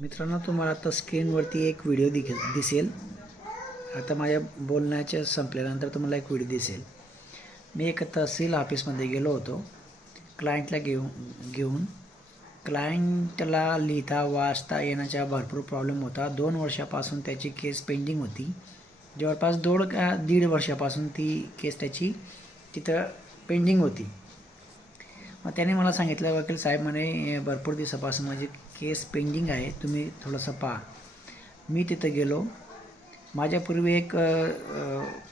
मित्रांनो, तुम्हाला आता स्क्रीनवरती एक व्हिडिओ दिसेल. आता माझ्या बोलण्याच्या संपल्यानंतर तुम्हाला एक व्हिडिओ दिसेल. मी एका तहसील ऑफिसमध्ये गेलो होतो क्लायंटला घेऊन. क्लायंटला लिहिता वाचता येण्याचा भरपूर प्रॉब्लेम होता. 2 वर्षापासून त्याची केस पेंडिंग होती. जवळपास 1.5 वर्षापासून ती केस त्याची तिथं पेंडिंग होती. मग त्याने मला सांगितलं, वकील साहेब म्हणे भरपूर दिवसापासून माझी केस पेंडिंग आहे, तुम्ही थोडंसं पहा. मी तिथं गेलो. माझ्यापूर्वी एक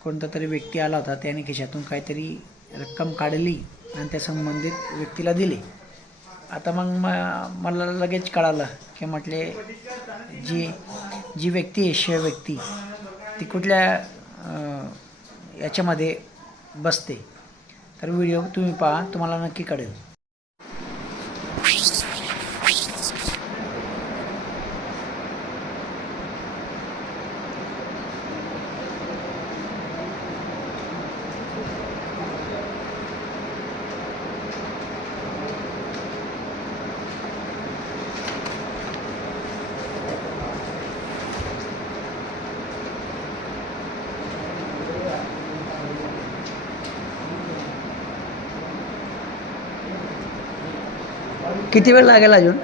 कोणता तरी व्यक्ती आला होता. त्याने खिशातून काहीतरी रक्कम काढली आणि त्या संबंधित व्यक्तीला दिली. आता मग मला लगेच कळालं की म्हटले जी व्यक्ती आहे, शिव व्यक्ती, ती कुठल्या याच्यामध्ये बसते. तर व्हिडिओ तुम्ही पहा, तुम्हाला नक्की कळेल. किती वेळ लागेल अजून?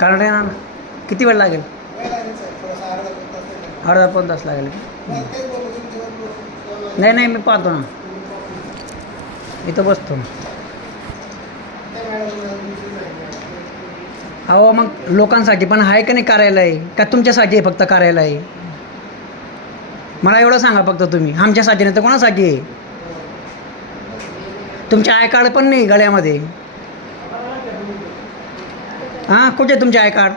कारण आहे ना, किती वेळ लागेल? अर्धा 1 तास लागेल. नाही, मी पाहतो ना, इथं बसतो. अहो, मग लोकांसाठी पण आहे का नाही कार्यालय, का तुमच्यासाठी आहे फक्त कार्यालय? मला एवढं सांगा फक्त तुम्ही. आमच्यासाठी नाही तर कोणासाठी आहे? तुमचे आय कार्ड पण नाही गळ्यामध्ये. हां, कुठे तुमचे आय कार्ड?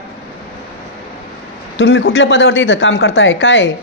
तुम्ही कुठल्या पदावरती इथं काम करताय? काय?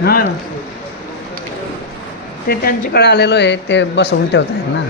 हां ना, ते त्यांच्याकडे आलेलो आहे, ते बसवून ठेवत आहेत ना.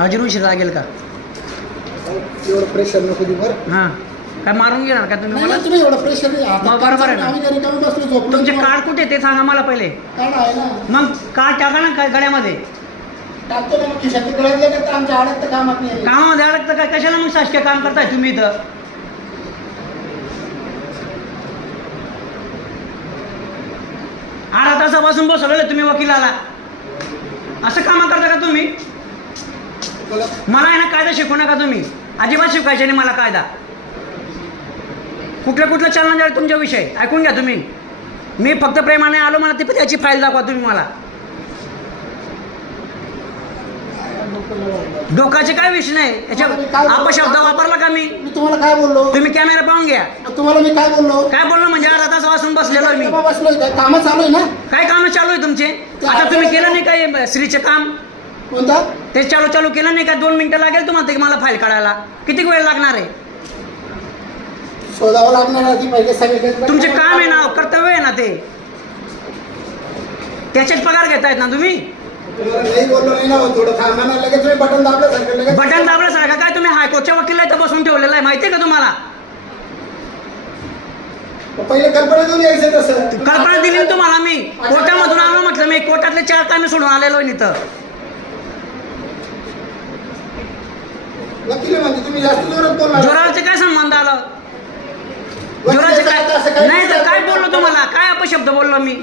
हाजीर उशीर लागेल का? एवढं प्रेशर नको देऊ बरं. हां, काय मारून घेणार का तुम्ही मला? तुम्ही एवढं प्रेशर मग बरोबर आहे ना. आम्ही घरी कमी बसलो झोपलो. तुमचे कार्ड कुठे ते सांगा मला पहिले. कार्ड आहे ना. मग कार्ड टाका ना काय गड्यामध्ये. टाकतो ना मग खिशात गळ्यातलं तर आमच्या आडत तर कामात नाही. कामामध्ये अडकतं काय? कशाला मग शासकीय काम करताय तुम्ही इथं? अर्धा तासापासून बसवलेलं तुम्ही वकिलाला. असं काम करता का तुम्ही? मला आहे ना कायदा शिकवू नका तुम्ही. अजिबात शिकायचे नाही मला कायदा. कुठलं चलन द्याल तुमच्या विषय ऐकून घ्या तुम्ही. मी फक्त प्रेमाने आलो, मला ती त्याची फाईल दाखवा तुम्ही मला. डोकाचे काय विषय नाही याच्या अपशब्द वापरला का मी? तुम्हाला काय बोललो? तुम्ही कॅमेरा पाहून घ्या. तुम्हाला मी काय बोललो? काय बोललो म्हणजे अर्धा तास वाचून बसलेलो मी. बसलोय काम चालू आहे ना. काय काम चालू आहे तुमचे? आता तुम्ही केलं नाही काय स्त्रीचे काम? कोणता? ते चालू केलं नाही का? 2 मिनिटं लागेल तुम्हाला ते मला फाईल काढायला. किती वेळ लागणार आहे? शोधावं लागणार आधी पहिले सांगितलं. तुमचे काम आहे ना, कर्तव्य आहे ना ते. त्याचेच पगार घेतायत ना तुम्ही. नाही बोललो नाही ना. थोडं थांबा ना. लगेच तुम्ही बटन दाबल्यासारखं लगेच. बटन दाबल्यासारखं काय? तुम्ही हायकोर्टच्या वकील इथं बसून ठेवलेलं आहे माहितीये का तुम्हाला? पहिले कल्पना देऊन यायचं तसं. कल्पना दिली ना तुम्हाला मी. कोर्टामधून आलो म्हटलं मी. कोर्टातले 4 कामे सोडून आलेलो आहे इथं. वकील म्हणजे तुम्ही जास्त जोरात बोलला. जोराचे काय संबंध आला? जोराचे काय नाही तर काय बोललो तुम्हाला? काय अपशब्द बोललो मी?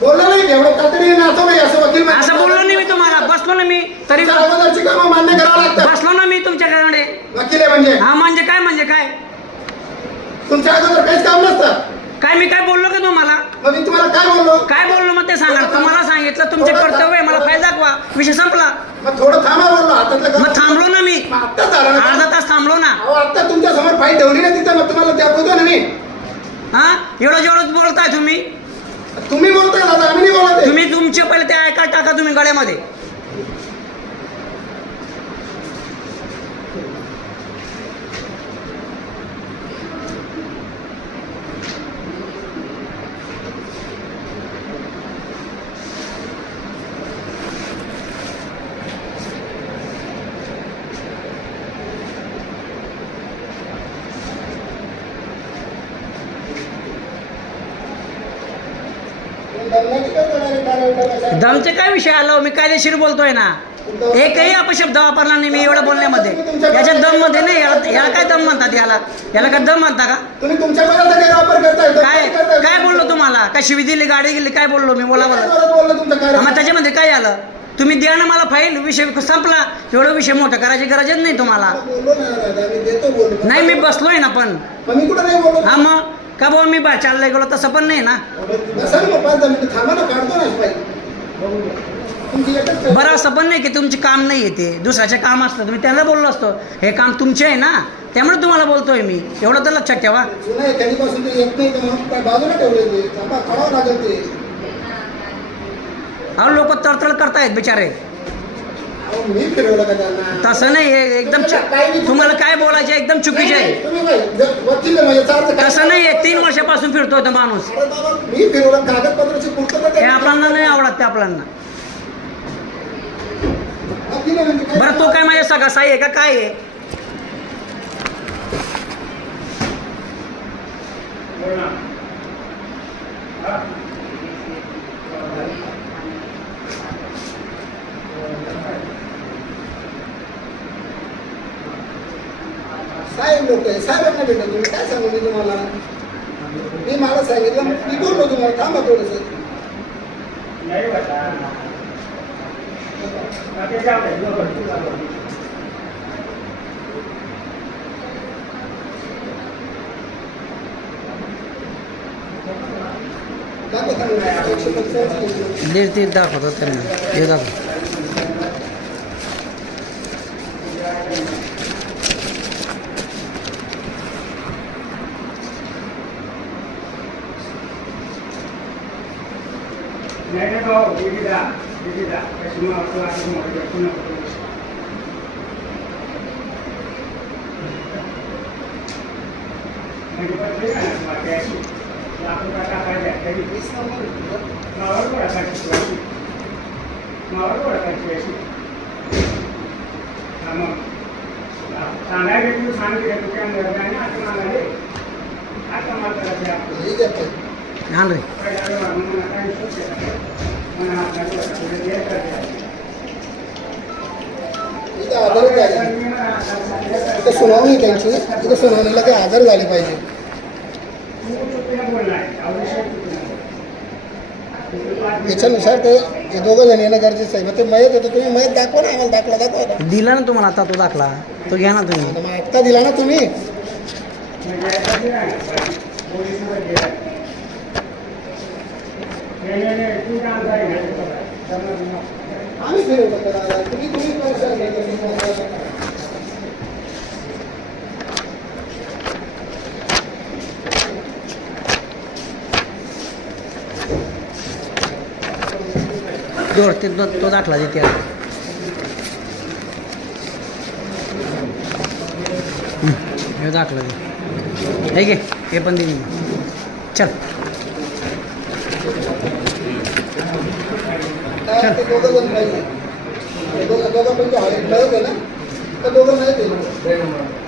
बोललो नाही. एवढं तातडीने नाचो नाही असं वकील. असं बोललो नाही मी तुम्हाला. बसलो ना मी तरी. अगोदरची कामं मान्य करावं लागतं. बसलो ना मी तुमच्याकडे. वकील आहे म्हणजे. हा म्हणजे काय? तुमच्या अगोदर काहीच काम नसतं. काय मी काय बोललो का तुम्हाला? मग मी तुम्हाला काय बोललो? काय बोललो मग ते सांगा. तुम्हाला सांगितलं तुमचे कर्तव्य आहे, मला फाईल दाखवा. विषय संपला. मग थोडं थांबा बोललो. हातातलं मग थांबलो ना मी. आता झालं ना. अर्धा तास थांबलो ना. अहो आता तुमच्या समोर फाईल ठेवली ना तिथं. मग तुम्हाला दाखवतो ना मी. हा एवढं जेवढं बोलताय तुम्ही. तुम्ही बोलताय दादा, आम्ही नाही बोलत. तुम्ही तुमचे पहिले ते ऐका टाका तुम्ही गळ्यामध्ये. दमचे काय विषय आलो? मी कायदेशीर बोलतोय ना. एकही अपशब्द वापरला नाही मी एवढं बोलण्यामध्ये. याच्यात दम मध्ये नाही. याला काय दम म्हणतात? याला काय दम म्हणता का? तुम्ही तुमच्या पदाचा गैरवापर करताय. काय बोललो तुम्हाला? काय शिवी दिली, गाडी गेली, काय बोललो मी? बोला मला. बोललो तुमचं काय? मग त्याच्यामध्ये काय आलं? तुम्ही द्या ना मला फाईल. विषय संपला. एवढं विषय मोठा करायची गरजच नाही तुम्हाला. बोललो ना दादा, मी देतो बोललो. नाही मी बसलोय ना पण. मी कुठं नाही बोललो. हा मग का बाबा मी चाललंय गेलो तसं पण नाही ना. बसा ना 5-10 मिनिटं थांबा ना. काढतो ना फाईल. बरं असं पण नाही की तुमचे काम नाही येते. दुसऱ्याचे काम असतं तुम्ही त्यांना बोललो असतो. हे काम तुमचे आहे ना, त्यामुळे तुम्हाला बोलतोय मी. एवढं तर लक्षात ठेवा. कधीपासून ते येत नाही तर म्हणून काय बाजूला ठेवले ते. थांबा, काढावं लागेल ते. अहो लोक तळतळ करतायत बिचारे. मी फिरवलं का त्यांना? तसं नाही. हे एकदम तुम्हाला काय बोलायचे एकदम चुकीचे आहे. वकील तसं नाही. 3 वर्षापासून फिरतोय तो माणूस. मी फिरवलं कागदपत्राची पूर्तता. हे आपल्याला नाही आवडत ते आपल्याला. बरं तो काय माझ्या सगळा साई आहे का काय आहे? साहेब लोक आहे. साहेबांना भेटा तुम्ही. काय सांगू मी तुम्हाला? मी मला सांगितलं मी बोललो तुम्हाला. थांबा थोडंसं. दाखव सांगू 145 दे ते दाखवतात त्यांना हे दाखव. आण रे. इथं आजार झाले इथं सुनावणी त्यांची इथं सुनावणीला काही आजार झाले पाहिजे. त्याच्यानुसार ते हे दोघं जण येणं गरजेचं आहे. मग ते मयत येतो तुम्ही मयत दाखवा ना आम्हाला दाखला दाखवा ना. दिला ना तुम्हाला आता तो दाखला तो घ्या ना तुम्ही. मग आत्ता दिला ना तुम्ही. आम्ही फिरवलं त्याला तुम्ही तुम्ही पैसा घ्या. जोर ते तो दाखला देते हे दाखला दे हे घे हे पण दे चल. ते दोघं जण पाहिजे दोघं म्हणजे मयत आहे ना तर दोघं मयत आहे.